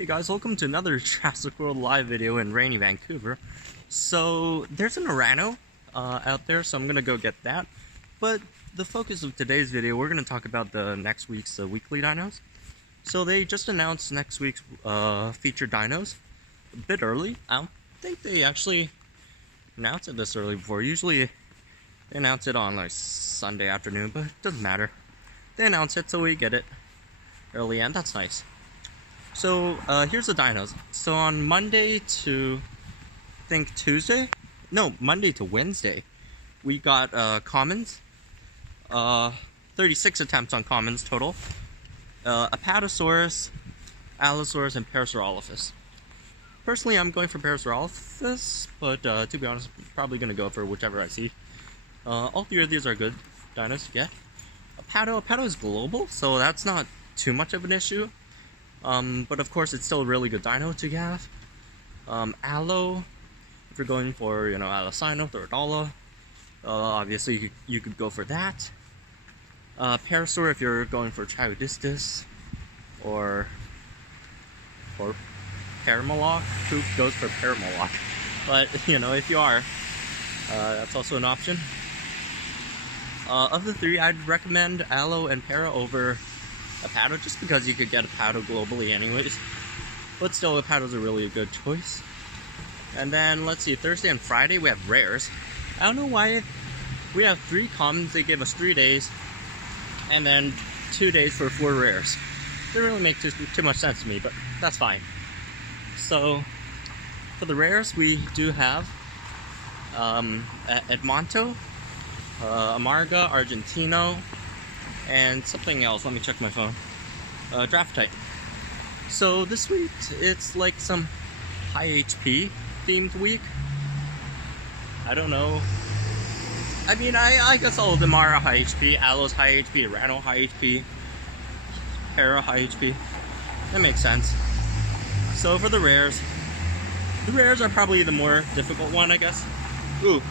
Hey guys, welcome to another Jurassic World Live video in rainy Vancouver. So, there's an Orano out there, so I'm gonna go get that. But the focus of today's video, we're gonna talk about the next week's weekly dinos. So they just announced next week's featured dinos a bit early. I don't think they actually announced it this early before. Usually they announce it on like Sunday afternoon, but it doesn't matter. They announce it, so we get it early, and that's nice. So here's the dinos. So on Monday to Monday to Wednesday, we got commons. 36 attempts on commons total. Apatosaurus, Allosaurus, and Parasaurolophus. Personally, I'm going for Parasaurolophus, but to be honest, I'm probably going to go for whichever I see. All three of these are good dinos to get. Apato is global, so that's not too much of an issue. But of course, it's still a really good dino to have. Allo, if you're going for, Allocino, Thorodala, obviously you could go for that. Parasaur, if you're going for Chagodistis, or Paramaloc, who goes for Paramaloc? But, if you are, that's also an option. Of the three, I'd recommend Allo and Para over Apato, just because you could get Apato globally anyways. But still, Apato's a really good choice. And then, let's see, Thursday and Friday we have rares. I don't know why we have 3 commons, they give us 3 days, and then 2 days for 4 rares. Doesn't really make too much sense to me, but that's fine. So, for the rares, we do have Edmonto, Amarga, Argentino, and something else. Let me check my phone. Draftite. So this week, it's like some high HP themed week. I don't know. I mean, I guess all of them are high HP. Allo's high HP, Rano high HP, Para high HP. That makes sense. So for the rares are probably the more difficult one, I guess. Ooh.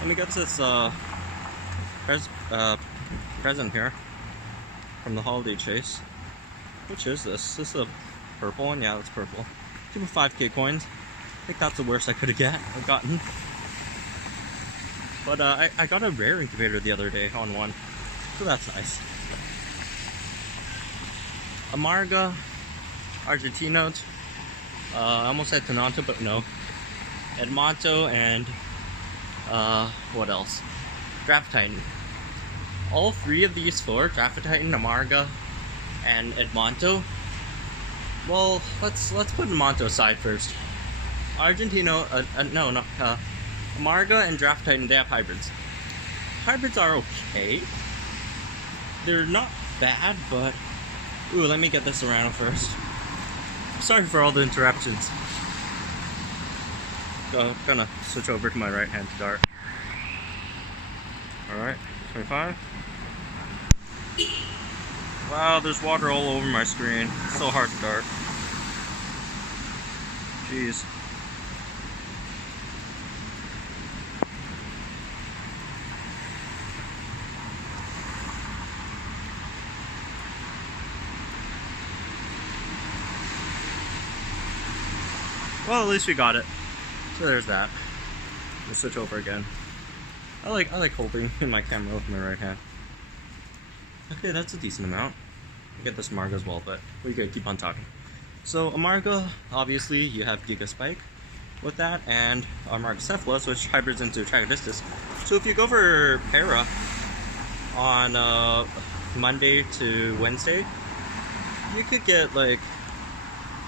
Let me get this present here from the holiday chase. Which is this? This is a purple one? Yeah, it's purple. 5k coins. I think that's the worst I could have gotten. But I got a rare incubator the other day on one, so that's nice. Amarga, Argentino, I almost said Tenanto, but no. Edmonto, and what else? Draft Titan. All 3 of these 4, Draft Titan, Amarga, and Edmonto. Well, let's put Edmonto aside first. Argentino, Amarga and Draft Titan, they have hybrids. Hybrids are okay. They're not bad, but... Ooh, let me get this around first. Sorry for all the interruptions. Gonna switch over to my right hand to dart. Alright, 25. Wow, there's water all over my screen. It's so hard to dart. Jeez. Well, at least we got it. So there's that. We'll switch over again. I like holding in my camera with my right hand. Okay, that's a decent amount. I'll get this Amarga as well, but we could keep on talking. So Amarga, obviously, you have Giga Spike with that, and Amargacephalus, which hybrids into Chagodistis. So if you go for Para on Monday to Wednesday, you could get like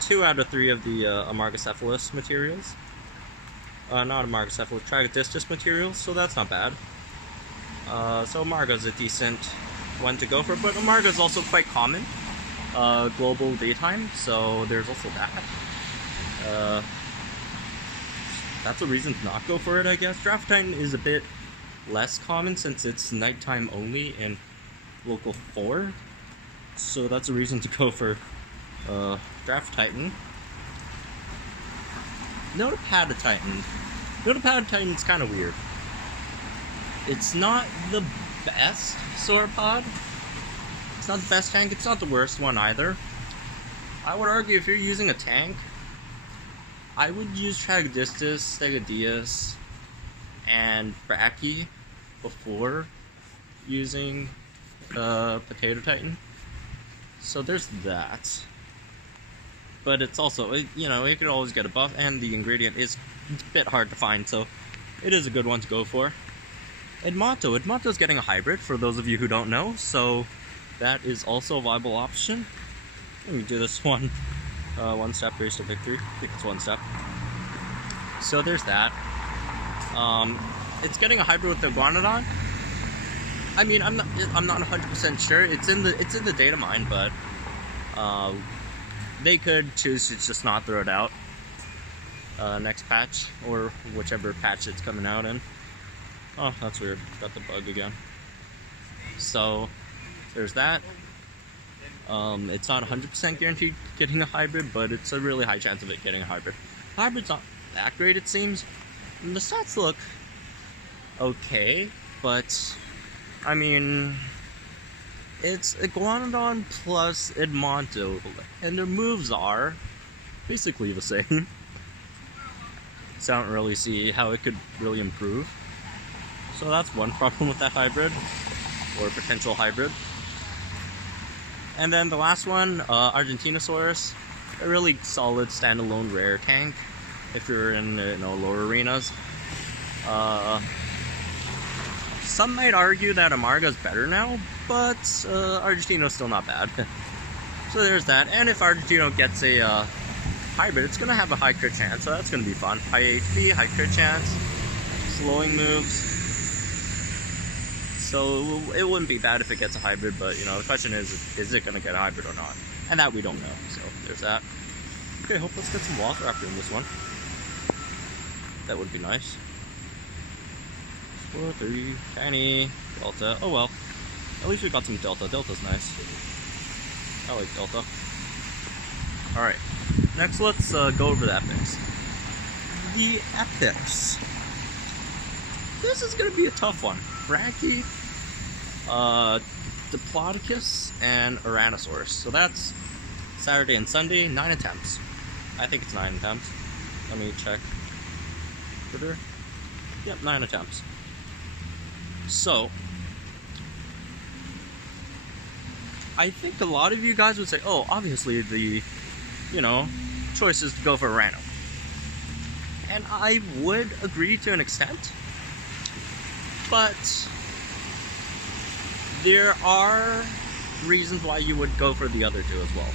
2 out of 3 of the Amargacephalus materials. Not Amargacephalus, Chagodistis materials, so that's not bad. So Amarga's a decent one to go for, but Amarga is also quite common. Global daytime, so there's also that. That's a reason to not go for it, I guess. Draft Titan is a bit less common since it's nighttime only in local 4. So that's a reason to go for Draft Titan. Notopada Titan. Notopada Titan's kind of weird. It's not the best sauropod. It's not the best tank, it's not the worst one either. I would argue if you're using a tank, I would use Tragedistus, Stegadius, and Bracky before using Potato Titan. So there's that. But it's also, you know, it could always get a buff, and the ingredient is a bit hard to find, so it is a good one to go for. Edmonto's getting a hybrid, for those of you who don't know, so that is also a viable option. Let me do this one. One step race to victory. I think it's one step. So there's that. It's getting a hybrid with the Iguanodon. I mean, I'm not 100% sure. It's in the data mine, but they could choose to just not throw it out next patch, or whichever patch it's coming out in. Oh, that's weird. Got the bug again. So there's that. It's not 100% guaranteed getting a hybrid, but it's a really high chance of it getting a hybrid. Hybrid's not that great, it seems. And the stats look okay, but I mean, it's Iguanodon plus Edmonto, and their moves are basically the same. So I don't really see how it could really improve. So that's one problem with that hybrid, or potential hybrid. And then the last one, Argentinosaurus, a really solid standalone rare tank if you're in lower arenas. Some might argue that Amarga's better now, but Argentino's still not bad. So there's that. And if Argentino gets a hybrid, it's gonna have a high crit chance, so that's gonna be fun. High HP, high crit chance, slowing moves. So it wouldn't be bad if it gets a hybrid, but you know, the question is it gonna get a hybrid or not? And that we don't know, so there's that. Okay, let's get some Velociraptor in this one. That would be nice. 4, 3, tiny, Delta. Oh well, at least we got some Delta. Delta's nice. I like Delta. Alright, next let's go over the epics. The epics. This is gonna be a tough one. Bracky, Diplodocus, and Tyrannosaurus. So that's Saturday and Sunday, 9 attempts. I think it's 9 attempts. Let me check. Yep, 9 attempts. So, I think a lot of you guys would say, oh, obviously the, choice is to go for a Rhino. And I would agree to an extent. But there are reasons why you would go for the other two as well.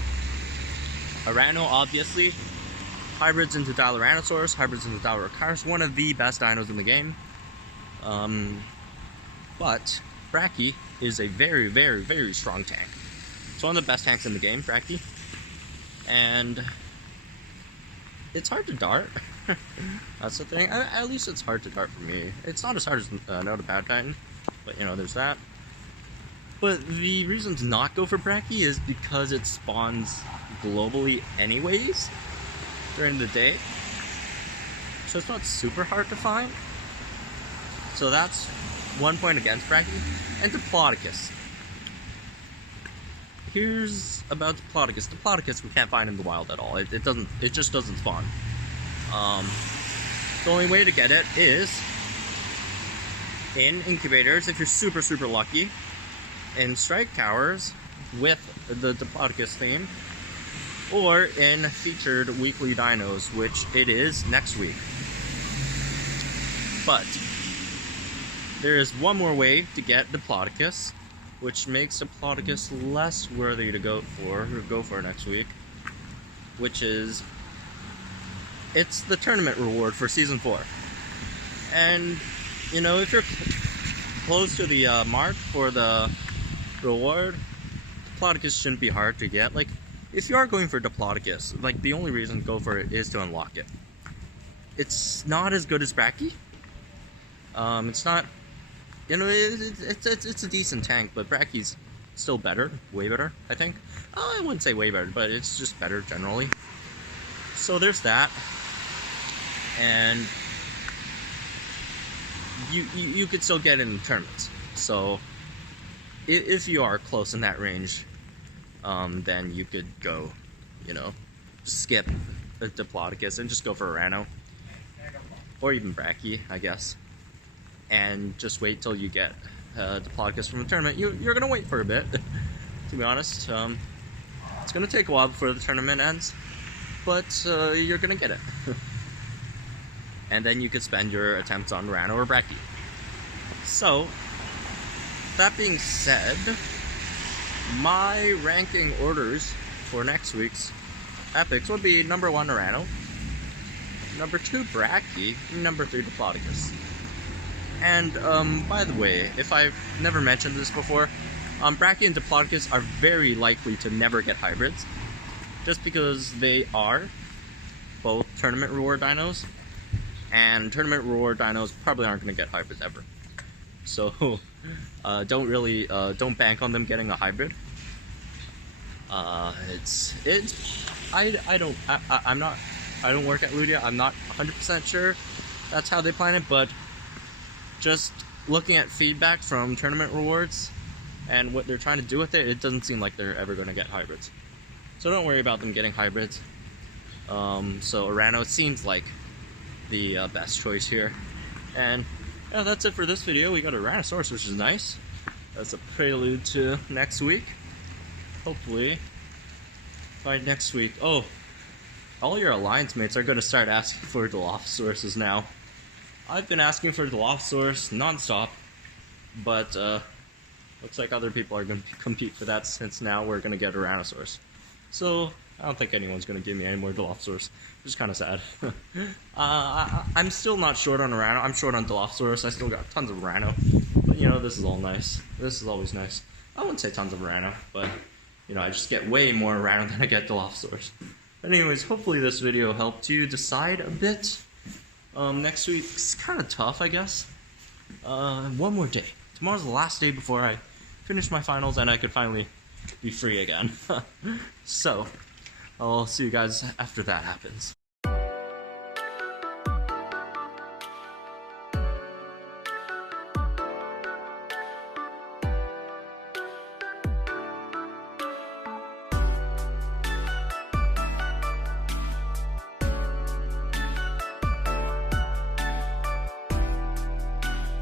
A Rhino, obviously, hybrids into Tyrannosaurus, hybrids into Dilophosaurus, one of the best dinos in the game. But Bracky is a very, very, very strong tank. It's one of the best tanks in the game, Bracky. And it's hard to dart. That's the thing. At least it's hard to dart for me. It's not as hard as another bad Titan, but there's that. But the reason to not go for Bracky is because it spawns globally anyways during the day. So it's not super hard to find. So that's one point against Bracky. And Diplodocus. Here's about Diplodocus. Diplodocus we can't find in the wild at all. It just doesn't spawn. The only way to get it is in incubators if you're super, super lucky, in strike towers with the Diplodocus theme, or in featured weekly dinos, which it is next week. But there is one more way to get Diplodocus, which makes Diplodocus less worthy to go for next week, which is it's the tournament reward for Season 4. And, if you're close to the mark for the reward, Diplodocus shouldn't be hard to get. Like, if you are going for Diplodocus, the only reason to go for it is to unlock it. It's not as good as Bracky. It's not, it's a decent tank, but Bracky's still better, way better, I think. I wouldn't say way better, but it's just better generally. So there's that. And you could still get in tournaments. So if you are close in that range, then you could go you know, just skip the Diplodocus and just go for a Rhino. Or even Brachy, I guess. And just wait till you get Diplodocus from the tournament. You're gonna wait for a bit, to be honest. It's gonna take a while before the tournament ends, but you're gonna get it. And then you could spend your attempts on Rhino or Brachy. So, that being said, my ranking orders for next week's epics would be number 1 Rhino, number 2 Brachy, number 3 Diplodocus. And by the way, if I've never mentioned this before, Brachy and Diplodocus are very likely to never get hybrids, just because they are both tournament reward dinos, and tournament reward dinos probably aren't going to get hybrids ever. So don't bank on them getting a hybrid. I don't work at Ludia. I'm not 100% sure that's how they plan it, but just looking at feedback from tournament rewards and what they're trying to do with it, it doesn't seem like they're ever going to get hybrids. So don't worry about them getting hybrids. So Rhino seems like the best choice here. And yeah, that's it for this video. We got a Rhinosaurus, which is nice. That's a prelude to next week. Hopefully by next week. Oh, all your alliance mates are going to start asking for Dilophosaurus now. I've been asking for Dilophosaurus non-stop, but looks like other people are going to compete for that, since now we're going to get a Rhinosaurus. So I don't think anyone's going to give me any more Dilophosaurus, which is kind of sad. I'm still not short on a Rhino. I'm short on Dilophosaurus. I still got tons of Rhino, but you know, this is all nice. This is always nice. I wouldn't say tons of Rhino, but you know, I just get way more Rhino than I get Dilophosaurus. But anyways, hopefully this video helped you decide a bit. Next week's kind of tough, I guess. One more day. Tomorrow's the last day before I finish my finals and I could finally be free again. So, I'll see you guys after that happens.